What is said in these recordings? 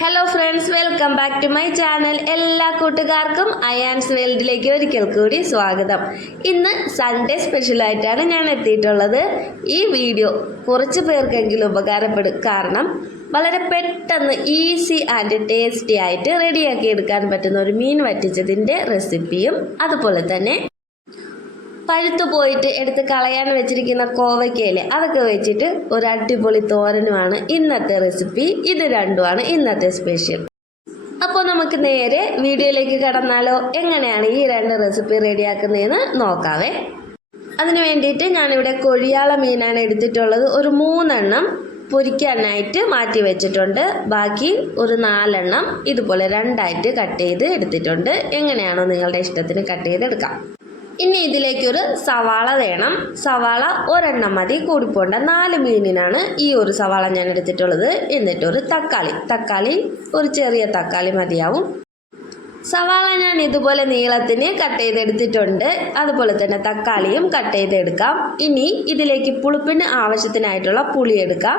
Hello friends welcome back to my channel എല്ലാ കൂട്ടുകാർക്കും അയാൻസ് വേൾഡിലേക്ക് ഒരിക്കൽ കൂടി സ്വാഗതം. ഇന്ന് സൺഡേ സ്പെഷ്യലായിട്ടാണ് ഞാൻ എത്തിയിട്ടുള്ളത്. ഈ വീഡിയോ കുറച്ച് പേർക്കെങ്കിലും ഉപകാരപ്പെടും. കാരണം വളരെ പെട്ടെന്ന് ഈസി ആൻഡ് ടേസ്റ്റി ആയിട്ട് റെഡിയാക്കി എടുക്കാൻ പറ്റുന്ന ഒരു മീൻ വറ്റിച്ചതിന്റെ റെസിപ്പിയും അതുപോലെ തന്നെ പഴുത്തു പോയിട്ട് എടുത്ത് കളയാൻ വെച്ചിരിക്കുന്ന കോവയ്ക്കയിലെ. അതൊക്കെ വെച്ചിട്ട് ഒരു അടിപൊളി തോരനുമാണ്. ഇന്നത്തെ റെസിപ്പി ഇത് രണ്ടുമാണ് ഇന്നത്തെ സ്പെഷ്യൽ അപ്പോൾ നമുക്ക് നേരെ വീഡിയോയിലേക്ക് കടന്നാലോ? എങ്ങനെയാണ് ഈ രണ്ട് റെസിപ്പി റെഡിയാക്കുന്നതെന്ന് നോക്കാവേ. അതിന് വേണ്ടിയിട്ട് ഞാനിവിടെ കൊഴിയാള മീനാണ് എടുത്തിട്ടുള്ളത്. ഒരു മൂന്നെണ്ണം പൊരിക്കാനായിട്ട് മാറ്റി വെച്ചിട്ടുണ്ട്. ബാക്കി ഒരു നാലെണ്ണം ഇതുപോലെ രണ്ടായിട്ട് കട്ട് ചെയ്ത് എടുത്തിട്ടുണ്ട്. എങ്ങനെയാണോ നിങ്ങളുടെ ഇഷ്ടത്തിന് കട്ട് ചെയ്തെടുക്കാം. ഇനി ഇതിലേക്ക് ഒരു സവാള വേണം. സവാള ഒരെണ്ണം മതി. കൂടിപ്പോണ്ട നാല് മീനിനാണ് ഈ ഒരു സവാള ഞാൻ എടുത്തിട്ടുള്ളത്. എന്നിട്ട് ഒരു തക്കാളി. തക്കാളി ഒരു ചെറിയ തക്കാളി മതിയാവും. സവാള ഞാൻ ഇതുപോലെ നീളത്തിന് കട്ട് ചെയ്തെടുത്തിട്ടുണ്ട്. അതുപോലെ തന്നെ തക്കാളിയും കട്ട് ചെയ്തെടുക്കാം. ഇനി ഇതിലേക്ക് പുളിപ്പിന് ആവശ്യത്തിനായിട്ടുള്ള പുളി എടുക്കാം.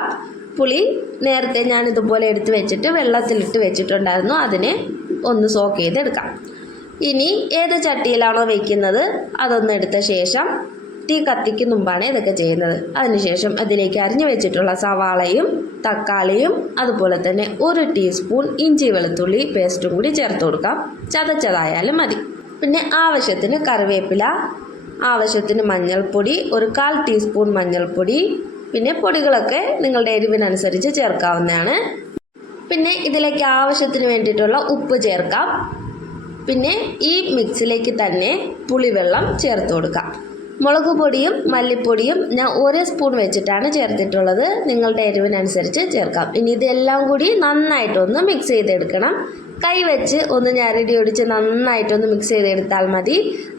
പുളി നേരത്തെ ഞാൻ ഇതുപോലെ എടുത്ത് വെച്ചിട്ട് വെള്ളത്തിലിട്ട് വെച്ചിട്ടുണ്ടായിരുന്നു. അതിനെ ഒന്ന് സോക്ക് ചെയ്തെടുക്കാം. ഇനി ഏത് ചട്ടിയിലാണോ വെക്കുന്നത്? അതൊന്ന് എടുത്ത ശേഷം തീ കത്തിക്കും മുമ്പാണ് ഇതൊക്കെ ചെയ്യുന്നത്. അതിനുശേഷം അതിലേക്ക് അരിഞ്ഞു വെച്ചിട്ടുള്ള സവാളയും തക്കാളിയും അതുപോലെ തന്നെ ഒരു ടീസ്പൂൺ ഇഞ്ചി വെളുത്തുള്ളി പേസ്റ്റും കൂടി ചേർത്ത് കൊടുക്കാം. ചതച്ചതായാലും മതി. പിന്നെ ആവശ്യത്തിന് കറിവേപ്പില ആവശ്യത്തിന് മഞ്ഞൾപ്പൊടി ഒരു കാൽ ടീസ്പൂൺ മഞ്ഞൾപ്പൊടി പിന്നെ പൊടികളൊക്കെ നിങ്ങളുടെ എരിവിനനുസരിച്ച് ചേർക്കാവുന്നതാണ്. പിന്നെ ഇതിലേക്ക് ആവശ്യത്തിന് വേണ്ടിയിട്ടുള്ള ഉപ്പ് ചേർക്കാം. പിന്നെ ഈ മിക്സിലേക്ക് തന്നെ പുളിവെള്ളം ചേർത്ത് കൊടുക്കാം. മുളക് പൊടിയും മല്ലിപ്പൊടിയും ഞാൻ ഒരേ സ്പൂൺ വെച്ചിട്ടാണ് ചേർത്തിട്ടുള്ളത്. നിങ്ങളുടെ എരിവിനനുസരിച്ച് ചേർക്കാം. ഇനി ഇതെല്ലാം കൂടി നന്നായിട്ടൊന്ന് മിക്സ് ചെയ്തെടുക്കണം. കൈ വെച്ച് ഒന്ന് ഞരടി ഒടിച്ച് നന്നായിട്ടൊന്ന് മിക്സ് ചെയ്തെടുത്താൽ മതി.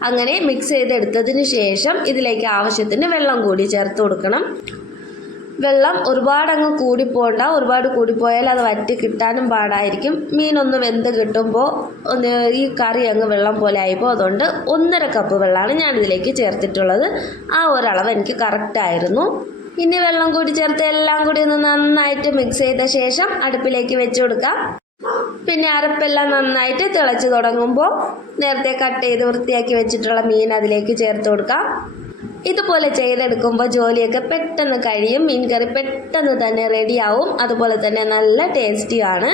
അങ്ങനെ മിക്സ് ചെയ്തെടുത്തതിന് ശേഷം ഇതിലേക്ക് ആവശ്യത്തിന് വെള്ളം കൂടി ചേർത്ത് കൊടുക്കണം. വെള്ളം ഒരുപാട് അങ്ങ് കൂടിപ്പോണ്ട ഒരുപാട് കൂടിപ്പോയാൽ അത് വറ്റി കിട്ടാനും പാടായിരിക്കും. മീനൊന്ന് വെന്ത് കിട്ടുമ്പോൾ ഒന്ന് ഈ കറി അങ്ങ് വെള്ളം പോലെ ആയിപ്പോൾ അതുകൊണ്ട് ഒന്നര കപ്പ് വെള്ളമാണ് ഞാൻ ഇതിലേക്ക് ചേർത്തിട്ടുള്ളത്. ആ ഒരളവ് എനിക്ക് കറക്റ്റായിരുന്നു ഇനി വെള്ളം കൂടി ചേർത്ത് എല്ലാം കൂടി ഒന്ന് നന്നായിട്ട് മിക്സ് ചെയ്ത ശേഷം അടുപ്പിലേക്ക് വെച്ച് കൊടുക്കാം. പിന്നെ അരപ്പെല്ലാം നന്നായിട്ട് തിളച്ച് തുടങ്ങുമ്പോൾ നേരത്തെ കട്ട് ചെയ്ത് വൃത്തിയാക്കി വെച്ചിട്ടുള്ള മീൻ അതിലേക്ക് ചേർത്ത് കൊടുക്കാം. ഇതുപോലെ ചെയ്തെടുക്കുമ്പോൾ ജോലിയൊക്കെ പെട്ടെന്ന് കഴിയും മീൻകറി പെട്ടെന്ന് തന്നെ റെഡിയാവും അതുപോലെ തന്നെ നല്ല ടേസ്റ്റിയാണ്.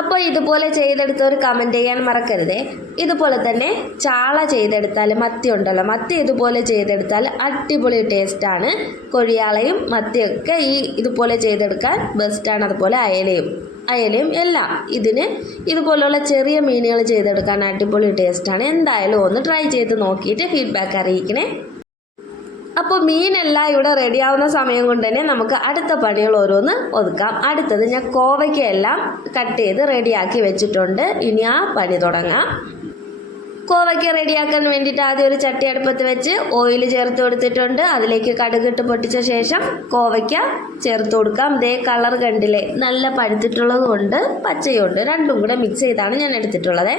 അപ്പോൾ ഇതുപോലെ ചെയ്തെടുത്തവർ കമന്റ് ചെയ്യാൻ മറക്കരുതേ. ഇതുപോലെ തന്നെ ചാള ചെയ്തെടുത്താൽ മത്തി ഉണ്ടല്ലോ മത്തി ഇതുപോലെ ചെയ്തെടുത്താൽ അടിപൊളി ടേസ്റ്റാണ്. കൊഴിയാളയും മത്തിയൊക്കെ ഈ ഇതുപോലെ ചെയ്തെടുക്കാൻ ബെസ്റ്റാണ് അതുപോലെ അയലയും അയലയും എല്ലാം ഇതിന് ഇതുപോലുള്ള ചെറിയ മീനുകൾ ചെയ്തെടുക്കാൻ അടിപൊളി ടേസ്റ്റാണ്. എന്തായാലും ഒന്ന് ട്രൈ ചെയ്ത് നോക്കിയിട്ട് ഫീഡ്ബാക്ക് അറിയിക്കണേ. അപ്പോൾ മീനെല്ലാം ഇവിടെ റെഡിയാവുന്ന സമയം കൊണ്ട് തന്നെ നമുക്ക് അടുത്ത പണികൾ ഓരോന്ന് ഒതുക്കാം. അടുത്തത് ഞാൻ കോവയ്ക്കെല്ലാം കട്ട് ചെയ്ത് റെഡിയാക്കി വെച്ചിട്ടുണ്ട്. ഇനി ആ പണി തുടങ്ങാം. കോവയ്ക്ക റെഡിയാക്കാൻ വേണ്ടിയിട്ട് ആദ്യം ഒരു ചട്ടി അടുപ്പത്ത് വെച്ച് ഓയിൽ ചേർത്ത് കൊടുത്തിട്ടുണ്ട്. അതിലേക്ക് കടുകിട്ട് പൊട്ടിച്ച ശേഷം കോവയ്ക്ക ചേർത്ത് കൊടുക്കാം. ദേ കളർ കണ്ടില്ലേ? നല്ല പഴുത്തിട്ടുള്ളത് കൊണ്ട് പച്ചയുണ്ട് രണ്ടും കൂടെ മിക്സ് ചെയ്താണ് ഞാൻ എടുത്തിട്ടുള്ളത്.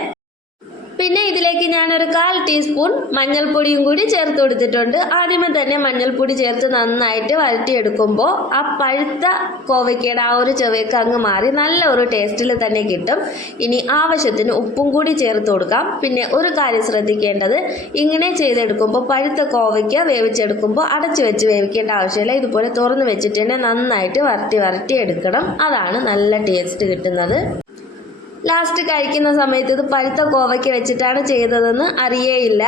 പിന്നെ ഇതിലേക്ക് ഞാനൊരു കാൽ ടീസ്പൂൺ മഞ്ഞൾപ്പൊടിയും കൂടി ചേർത്ത് കൊടുത്തിട്ടുണ്ട്. ആദ്യമേ തന്നെ മഞ്ഞൾപ്പൊടി ചേർത്ത് നന്നായിട്ട് വഴറ്റിയെടുക്കുമ്പോൾ ആ പഴുത്ത കോവയ്ക്കയുടെ ആ ഒരു ചുവയൊക്കെ അങ്ങ് മാറി നല്ല ഒരു ടേസ്റ്റിൽ തന്നെ കിട്ടും. ഇനി ആവശ്യത്തിന് ഉപ്പും കൂടി ചേർത്ത് കൊടുക്കാം. പിന്നെ ഒരു കാര്യം ശ്രദ്ധിക്കേണ്ടത് ഇങ്ങനെ ചെയ്തെടുക്കുമ്പോൾ പഴുത്ത കോവയ്ക്ക വേവിച്ചെടുക്കുമ്പോൾ അടച്ചു വെച്ച് വേവിക്കേണ്ട ആവശ്യമില്ല. ഇതുപോലെ തുറന്ന് വെച്ചിട്ട് തന്നെ നന്നായിട്ട് വരട്ടി വരട്ടി എടുക്കണം അതാണ് നല്ല ടേസ്റ്റ് കിട്ടുന്നത്. ലാസ്റ്റ് കഴിക്കുന്ന സമയത്ത് ഇത് പഴുത്ത കോവയ്ക്ക് വെച്ചിട്ടാണ് ചെയ്തതെന്ന് അറിയേയില്ല.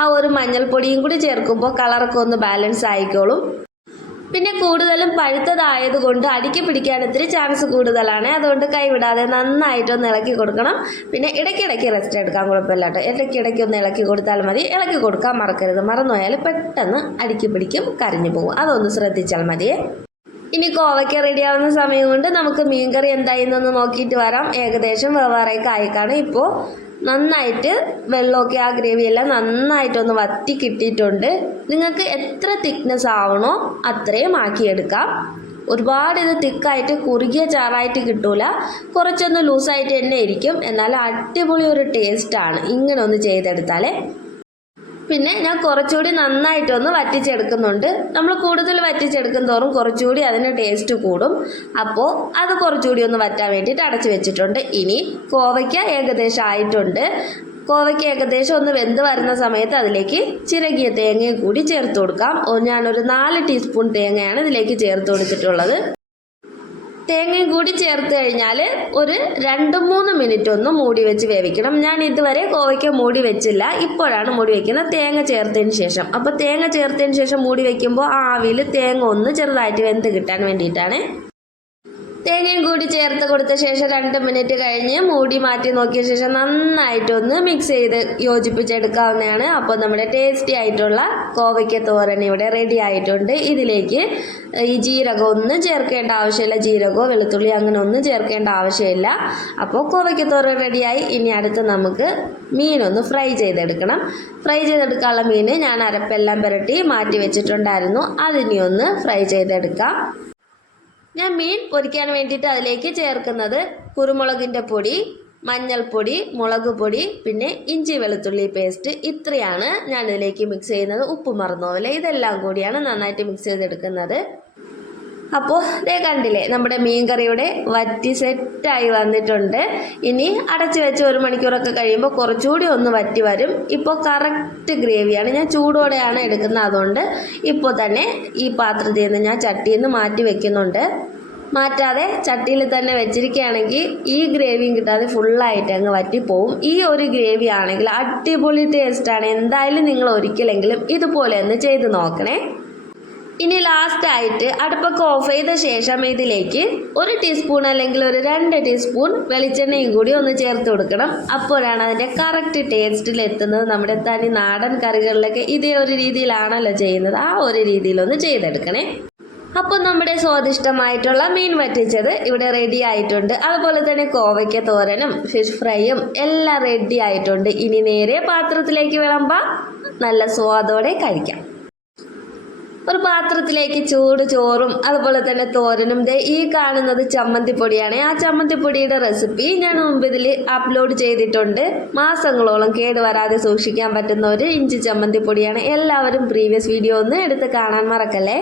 ആ ഒരു മഞ്ഞൾപ്പൊടിയും കൂടി ചേർക്കുമ്പോൾ കളറൊക്കെ ഒന്ന് ബാലൻസ് ആയിക്കോളും. പിന്നെ കൂടുതലും പഴുത്തതായതുകൊണ്ട് അടിക്ക് പിടിക്കാൻ ഇത്തിരി ചാൻസ് കൂടുതലാണ്. അതുകൊണ്ട് കൈവിടാതെ നന്നായിട്ടൊന്ന് ഇളക്കി കൊടുക്കണം. പിന്നെ ഇടയ്ക്കിടയ്ക്ക് റെസ്റ്റ് എടുക്കാൻ കുഴപ്പമില്ല കേട്ടോ. ഇടയ്ക്കിടയ്ക്ക് ഒന്ന് ഇളക്കി കൊടുത്താൽ മതി. ഇളക്കി കൊടുക്കാൻ മറക്കരുത്. മറന്നുപോയാൽ പെട്ടെന്ന് അടിക്ക് പിടിക്കും കരിഞ്ഞു പോകും. അതൊന്ന് ശ്രദ്ധിച്ചാൽ മതിയേ. ഇനി കോവയ്ക്ക റെഡിയാവുന്ന സമയം കൊണ്ട് നമുക്ക് മീൻകറി എന്തായെന്നൊന്ന് നോക്കിയിട്ട് വരാം. ഏകദേശം വേവാറേക്ക് ആയിക്കാണ് ഇപ്പോൾ നന്നായിട്ട് വെള്ളമൊക്കെ ആ ഗ്രേവി എല്ലാം നന്നായിട്ടൊന്ന് വറ്റി കിട്ടിയിട്ടുണ്ട്. നിങ്ങൾക്ക് എത്ര തിക്നെസ് ആവണോ അത്രയും ആക്കിയെടുക്കാം. ഒരുപാട് ഇത് തിക്കായിട്ട് കുറുകിയ ചാറായിട്ട് കിട്ടൂല. കുറച്ചൊന്ന് ലൂസായിട്ട് തന്നെ ഇരിക്കും. എന്നാൽ അടിപൊളി ഒരു ടേസ്റ്റാണ് ഇങ്ങനെ ഒന്ന് ചെയ്തെടുത്താലേ പിന്നെ ഞാൻ കുറച്ചുകൂടി നന്നായിട്ടൊന്ന് വറ്റിച്ചെടുക്കുന്നുണ്ട്. നമ്മൾ കൂടുതൽ വറ്റിച്ചെടുക്കും തോറും കുറച്ചുകൂടി അതിന് ടേസ്റ്റ് കൂടും. അപ്പോൾ അത് കുറച്ചുകൂടി ഒന്ന് വറ്റാൻ വേണ്ടിയിട്ട് അടച്ചു വെച്ചിട്ടുണ്ട്. ഇനി കോവയ്ക്ക ഏകദേശം ആയിട്ടുണ്ട്. കോവയ്ക്ക് ഏകദേശം ഒന്ന് വെന്ത് വരുന്ന സമയത്ത് അതിലേക്ക് ചിരകിയ തേങ്ങയും കൂടി ചേർത്ത് കൊടുക്കാം. ഞാനൊരു നാല് ടീസ്പൂൺ തേങ്ങയാണ് ഇതിലേക്ക് ചേർത്ത് കൊടുത്തിട്ടുള്ളത്. തേങ്ങയും കൂടി ചേർത്ത് കഴിഞ്ഞാൽ ഒരു രണ്ട് മൂന്ന് മിനിറ്റ് ഒന്ന് മൂടി വെച്ച് വേവിക്കണം. ഞാൻ ഇതുവരെ കോവയ്ക്ക മൂടി വെച്ചില്ല. ഇപ്പോഴാണ് മൂടി വെക്കുന്നത്. തേങ്ങ ചേർത്തതിന് ശേഷം. അപ്പോൾ തേങ്ങ ചേർത്തതിന് ശേഷം മൂടി വെക്കുമ്പോൾ ആവിയിൽ തേങ്ങ ഒന്ന് ചെറുതായിട്ട് വെന്ത് കിട്ടാൻ വേണ്ടിയിട്ടാണ് തേങ്ങയും കൂടി ചേർത്ത് കൊടുത്ത ശേഷം രണ്ട് മിനിറ്റ് കഴിഞ്ഞ് മൂടി മാറ്റി നോക്കിയ ശേഷം നന്നായിട്ടൊന്ന് മിക്സ് ചെയ്ത് യോജിപ്പിച്ചെടുക്കാവുന്നതാണ്. അപ്പോൾ നമ്മുടെ ടേസ്റ്റി ആയിട്ടുള്ള കോവയ്ക്ക തോരൻ ഇവിടെ റെഡി ആയിട്ടുണ്ട്. ഇതിലേക്ക് ഈ ജീരകം ഒന്നും ചേർക്കേണ്ട ആവശ്യമില്ല. ജീരകമോ വെളുത്തുള്ളി അങ്ങനെ ഒന്നും ചേർക്കേണ്ട ആവശ്യമില്ല. അപ്പോൾ കോവയ്ക്ക തോരൻ റെഡിയായി ഇനി അടുത്ത് നമുക്ക് മീനൊന്ന് ഫ്രൈ ചെയ്തെടുക്കണം. ഫ്രൈ ചെയ്തെടുക്കാനുള്ള മീൻ ഞാൻ അരപ്പെല്ലാം പുരട്ടി മാറ്റി വെച്ചിട്ടുണ്ടായിരുന്നു. അതിനി ഒന്ന് ഫ്രൈ ചെയ്തെടുക്കാം. ഞാൻ മീൻ പൊരിക്കാൻ വേണ്ടിയിട്ട് അതിലേക്ക് ചേർക്കുന്നത് കുരുമുളകിന്റെ പൊടി മഞ്ഞൾപ്പൊടി മുളക് പൊടി പിന്നെ ഇഞ്ചി വെളുത്തുള്ളി പേസ്റ്റ് ഇത്രയാണ് ഞാൻ ഇതിലേക്ക് മിക്സ് ചെയ്യുന്നത്. ഉപ്പ് മറന്നു പോലെ ഇതെല്ലാം കൂടിയാണ് നന്നായിട്ട് മിക്സ് ചെയ്തെടുക്കുന്നത്. അപ്പോൾ ദേ കണ്ടില്ലേ നമ്മുടെ മീൻകറിയുടെ വറ്റി സെറ്റായി വന്നിട്ടുണ്ട്. ഇനി അടച്ച് വെച്ച് ഒരു മണിക്കൂറൊക്കെ കഴിയുമ്പോൾ കുറച്ചുകൂടി ഒന്ന് വറ്റി വരും. ഇപ്പോൾ കറക്റ്റ് ഗ്രേവിയാണ്. ഞാൻ ചൂടോടെയാണ് എടുക്കുന്നത് അതുകൊണ്ട് ഇപ്പോൾ തന്നെ ഈ പാത്രത്തിൽ നിന്ന് ഞാൻ ചട്ടിയിൽ നിന്ന് മാറ്റി വെക്കുന്നുണ്ട്. മാറ്റാതെ ചട്ടിയിൽ തന്നെ വെച്ചിരിക്കുകയാണെങ്കിൽ ഈ ഗ്രേവിയും കിട്ടാതെ ഫുള്ളായിട്ട് അങ്ങ് വറ്റിപ്പോവും. ഈ ഒരു ഗ്രേവി ആണെങ്കിൽ അടിപൊളി ടേസ്റ്റാണ് എന്തായാലും നിങ്ങൾ ഒരിക്കലെങ്കിലും ഇതുപോലെ ഒന്ന് ചെയ്ത് നോക്കണേ. ഇനി ലാസ്റ്റ് ആയിട്ട് അടുപ്പൊക്കെ ഓഫ് ചെയ്ത ശേഷം ഇതിലേക്ക് ഒരു ടീസ്പൂൺ അല്ലെങ്കിൽ ഒരു രണ്ട് ടീസ്പൂൺ വെളിച്ചെണ്ണയും കൂടി ഒന്ന് ചേർത്ത് കൊടുക്കണം. അപ്പോഴാണ് അതിന്റെ കറക്റ്റ് ടേസ്റ്റിൽ എത്തുന്നത്. നമ്മുടെ തനി നാടൻ കറികളിലൊക്കെ ഇതേ ഒരു രീതിയിലാണല്ലോ ചെയ്യുന്നത്. ആ ഒരു രീതിയിലൊന്ന് ചെയ്തെടുക്കണേ. അപ്പോൾ നമ്മുടെ സ്വാദിഷ്ടമായിട്ടുള്ള മീൻ വറ്റിച്ചത് ഇവിടെ റെഡി ആയിട്ടുണ്ട്. അതുപോലെ തന്നെ കോവയ്ക്ക തോരനും ഫിഷ് ഫ്രൈയും എല്ലാം റെഡി ആയിട്ടുണ്ട്. ഇനി നേരെ പാത്രത്തിലേക്ക് വിളമ്പാം. നല്ല സ്വാദോടെ കഴിക്കാം. ഒരു പാത്രത്തിലേക്ക് ചൂട് ചോറും അതുപോലെ തന്നെ തോരനും ദേ ഈ കാണുന്നത് ചമ്മന്തിപ്പൊടിയാണ്. ആ ചമ്മന്തിപ്പൊടിയുടെ റെസിപ്പി ഞാൻ മുമ്പ് ഇതിൽ അപ്ലോഡ് ചെയ്തിട്ടുണ്ട്. മാസങ്ങളോളം കേടുവരാതെ സൂക്ഷിക്കാൻ പറ്റുന്ന ഒരു ഇഞ്ചി ചമ്മന്തിപ്പൊടിയാണ്. എല്ലാവരും പ്രീവിയസ് വീഡിയോ ഒന്ന് എടുത്ത് കാണാൻ മറക്കല്ലേ?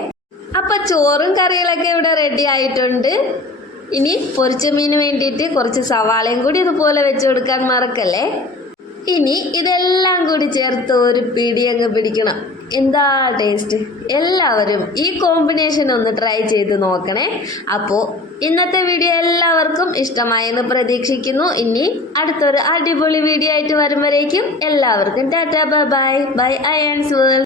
അപ്പൊ ചോറും കറികളൊക്കെ ഇവിടെ റെഡി ആയിട്ടുണ്ട്. ഇനി പൊരിച്ച മീന് വേണ്ടിയിട്ട് കുറച്ച് സവാളയും കൂടി ഇതുപോലെ വെച്ച് കൊടുക്കാൻ മറക്കല്ലേ? ഇനി ഇതെല്ലാം കൂടി ചേർത്ത് ഒരു പിടി അങ്ങ് പിടിക്കണം. എന്താ ടേസ്റ്റ് എല്ലാവരും ഈ കോമ്പിനേഷൻ ഒന്ന് ട്രൈ ചെയ്ത് നോക്കണേ. അപ്പോൾ ഇന്നത്തെ വീഡിയോ എല്ലാവർക്കും ഇഷ്ടമായെന്ന് പ്രതീക്ഷിക്കുന്നു. ഇനി അടുത്തൊരു അടിപൊളി വീഡിയോ ആയിട്ട് വരുമ്പോഴേക്കും എല്ലാവർക്കും ടാറ്റാ ബൈ ബൈ ബൈ അയൺസ് വേൾഡ്